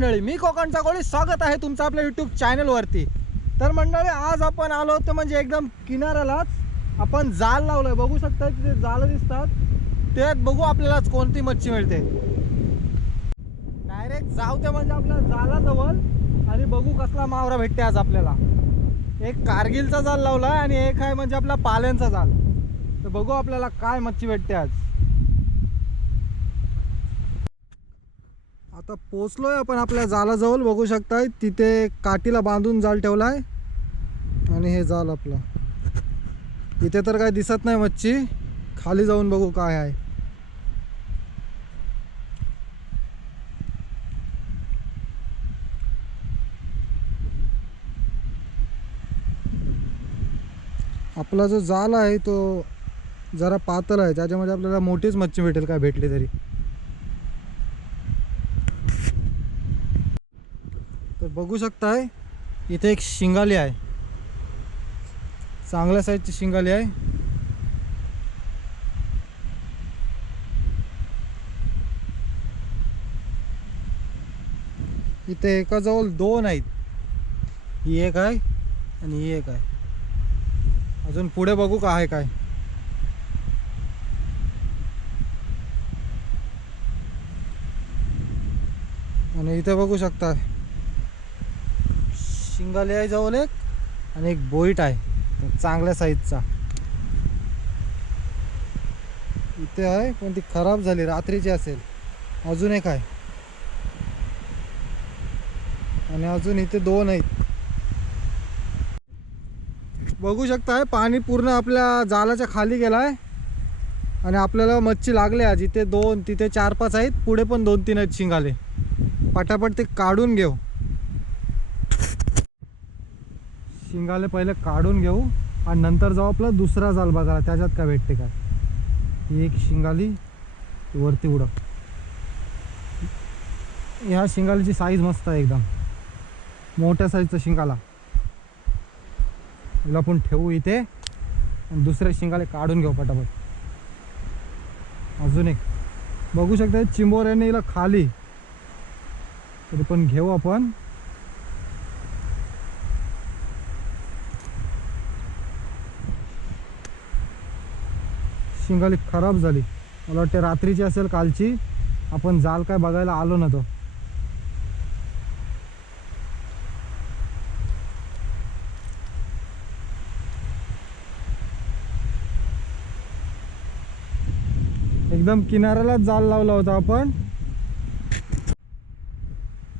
मंडळी, मी कोकणचा कोळी, स्वागत आहे तुमचं आपल्या यूट्यूब चॅनलवरती। तर मंडळी, आज आपण आलो होतो म्हणजे एकदम किनाऱ्यालाच आपण जाल लावलंय। बघू शकता तिथे जाल दिसतात, त्यात बघू आपल्यालाच कोणती मच्छी मिळते। डायरेक्ट जाऊ ते म्हणजे आपल्या जालाजवळ आणि बघू कसला मावरा भेटते आज आपल्याला। एक कारगिलचा जाल लावलाय आणि एक आहे म्हणजे आपला पाल्यांचा जाल। तर बघू आपल्याला काय मच्छी भेटते आज। आता पोचलोय आपण आपल्या जालाजवळ। बघू शकताय तिथे काठीला बांधून जाल ठेवलाय आणि हे जाल आपला। इथे तर काय दिसत नाही मच्छी, खाली जाऊन बघू काय आहे। आपला जो जाल आहे तो जरा पातळ आहे, त्याच्यामध्ये आपल्याला मोठीच मच्छी भेटेल काय भेटली तरी। तर बघू शकताय इथे एक शिंगाली आहे, चांगल्या साईजची शिंगाली आहे। इथे एकाजवळ दोन आहेत, ही एक आहे आणि ही एक आहे। अजून पुढे बघू का आहे काय। आणि इथे बघू शकता शिंगाली आहे जवळ एक, आणि एक बोईट आहे चांगल्या साईजचा। इथे आहे पण ती खराब झाली, रात्रीची असेल। अजून एक आहे आणि अजून इथे दोन आहेत। बघू शकताय पाणी पूर्ण आपल्या जालाच्या खाली गेलाय आणि आपल्याला मच्छी लागले आज। इथे दोन, तिथे 4-5 आहेत, पुढे पण 2-3 आहेत शिंगाले। पटापट ते काढून घेऊ, शिंगाले पहिले काढून घेऊ आणि नंतर जाऊ आपला दुसरा जाल बघायला त्याच्यात काय भेटते काय। ही एक शिंगाली वरती उडक। ह्या शिंगालीची साईज मस्त आहे, एकदम मोठ्या साईजचा शिंगाला। हिला आपण ठेवू इथे आणि दुसरे शिंगाले काढून घेऊ पटापट। अजून एक बघू शकता चिंबोऱ्याने हिला खाली, तरी पण घेऊ आपण। शिंगाली खराब झाली, मला वाटते रात्रीची असेल कालची। आपण जाल काय बघायला आलो नव्हतो। एकदम किनाऱ्यालाच जाल लावला होता आपण।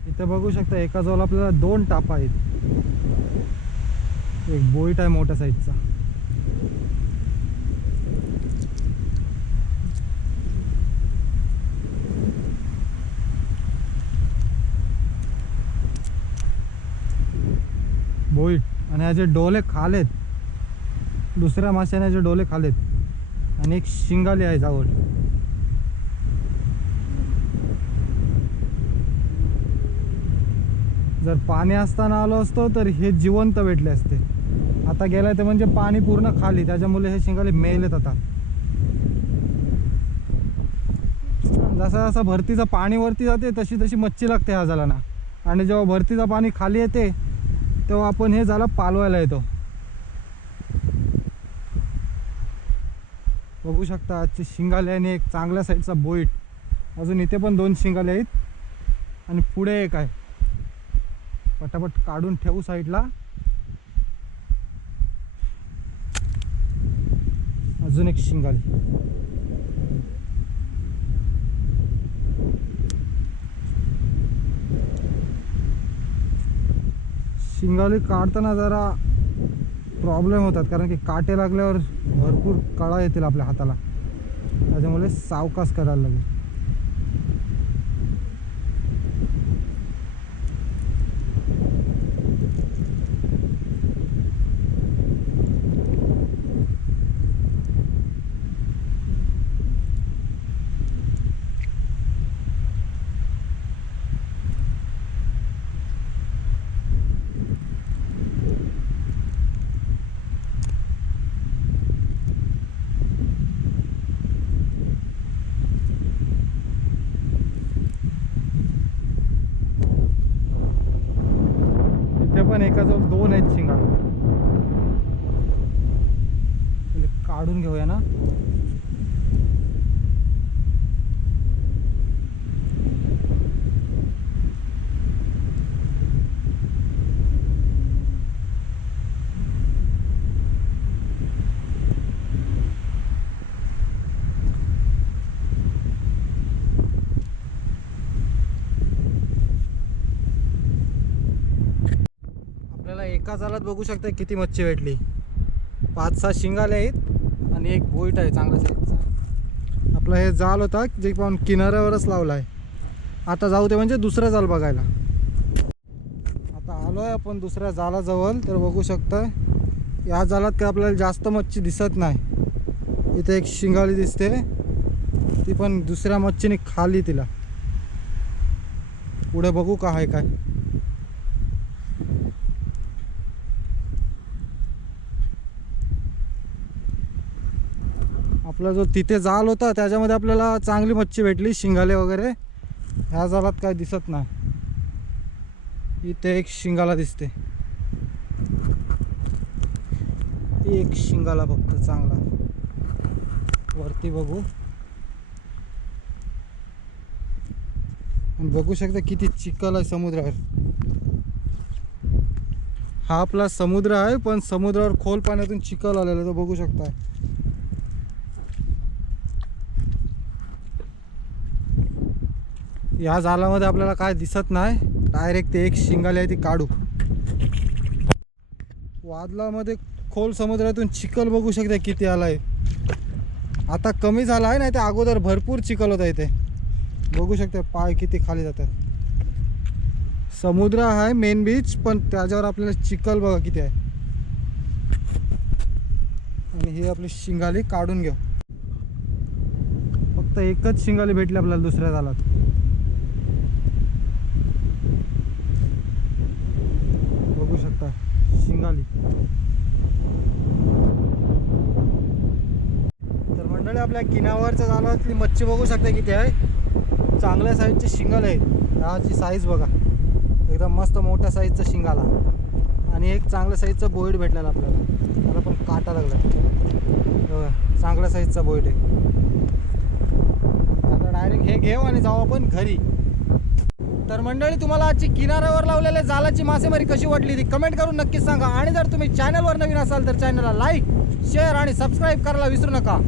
इथे बघू शकता एका जाल आपल्याला 2 टापा आहेत, एक बोईट आहे मोठ्या साईजचा। बोईट आणि याचे डोले खालेत, दुसऱ्या माशाने याचे डोले खालेत। आणि एक शिंगाली आहे जवळ। जर पाणी असताना आलो असतो तर हे जिवंत भेटले असते। आता गेलाय ते म्हणजे पाणी पूर्ण खाली, त्याच्यामुळे हे शिंगाले मेलेत। आता जसा जसा भरतीचं पाणी वरती जाते तशी तशी मच्छी लागते ह्या जालांना। आणि जेव्हा भरतीचं पाणी खाली येते तेव्हा आपण हे जाळं पालवायला येतो। बघू शकता आजची शिंगाले आणि एक चांगल्या साईजचा बोईट। अजून इथे पण 2 शिंगाले आहेत आणि पुढे एक आहे। पटापट काढून ठेवू साईडला। अजून एक शिंगाली। शिंगाली काढताना जरा प्रॉब्लेम होतात, कारण की काटे लागल्यावर भरपूर कळा येतील आपल्या हाताला, त्याच्यामुळे सावकाश करायला लागेल। 2 आहेत शिंगा. काढून घेऊया ना. एका जालात बघू शकता किती मच्छी भेटली. 5-6 शिंगाले आहेत आणि एक बोईट आहे चांगल्या साईजचा. आपला हे जाल होता जे पण किनाऱ्यावरच लावला आहे. आता जाऊ ते म्हणजे दुसरा जाल बघायला. आता आलो आहे आपण दुसऱ्या जालाजवळ. तर बघू शकता या जालात काय आपल्याला जास्त मच्छी दिसत नाही. इथे एक शिंगाली दिसते, ती पण दुसऱ्या मच्छीने खाली तिला. पुढे बघू का आहे काय. आपला जो तिथे जाल होता त्याच्यामध्ये आपल्याला चांगली मच्छी भेटली, शिंगाले वगैरे. ह्या जालात काय दिसत नाही. इथे एक शिंगाला दिसते, एक शिंगाला फक्त चांगला. वरती बघू आणि बघू शकता किती चिखल आहे समुद्रावर. हा आपला समुद्र आहे पण समुद्रावर खोल पाण्यातून चिखल आलेला तो बघू शकता. या जालामध्ये आपल्याला काय दिसत नाही. डायरेक्ट ते एक शिंगाली आहे ती काढू. वादलामध्ये खोल समुद्रातून चिखल बघू शकता किती आलाय. आता कमी झाला आहे, नाही तर अगोदर भरपूर चिखल होता इथे. बघू शकता पाय किती खाली जातात. समुद्र आहे मेन बीच, पण त्याच्यावर आपल्याला चिखल बघा किती आहे. आणि ही आपली शिंगाली काढून घेऊ. फक्त एकच शिंगाली भेटली आपल्याला दुसऱ्या जालात. बघू शकता शिंगाली. तर मंडळी आपल्या किनाऱ्यावरच्या जालातली मच्छी बघू शकता किती आहे. चांगल्या साईजचे शिंगाले आहेत. ह्याची साईज बघा एकदम मस्त मोठ्या साईजचा शिंगाला. आणि एक चांगल्या साईजचा बोईड भेटलेला आपल्याला. त्याला पण काटा लागला बघा, चांगल्या साईजचा बोईड आहे. आता डायरेक्ट हे घेऊ आणि जाऊ आपण घरी. तर मंडळी तुम्हाला आजची किनाऱ्यावर लावलेल्या जालाची मासेमारी कशी वाटली ती कमेंट करून नक्कीच सांगा. आणि जर तुम्ही चॅनलवर नवीन असाल तर चॅनलला लाईक, शेअर आणि सबस्क्राईब करायला विसरू नका.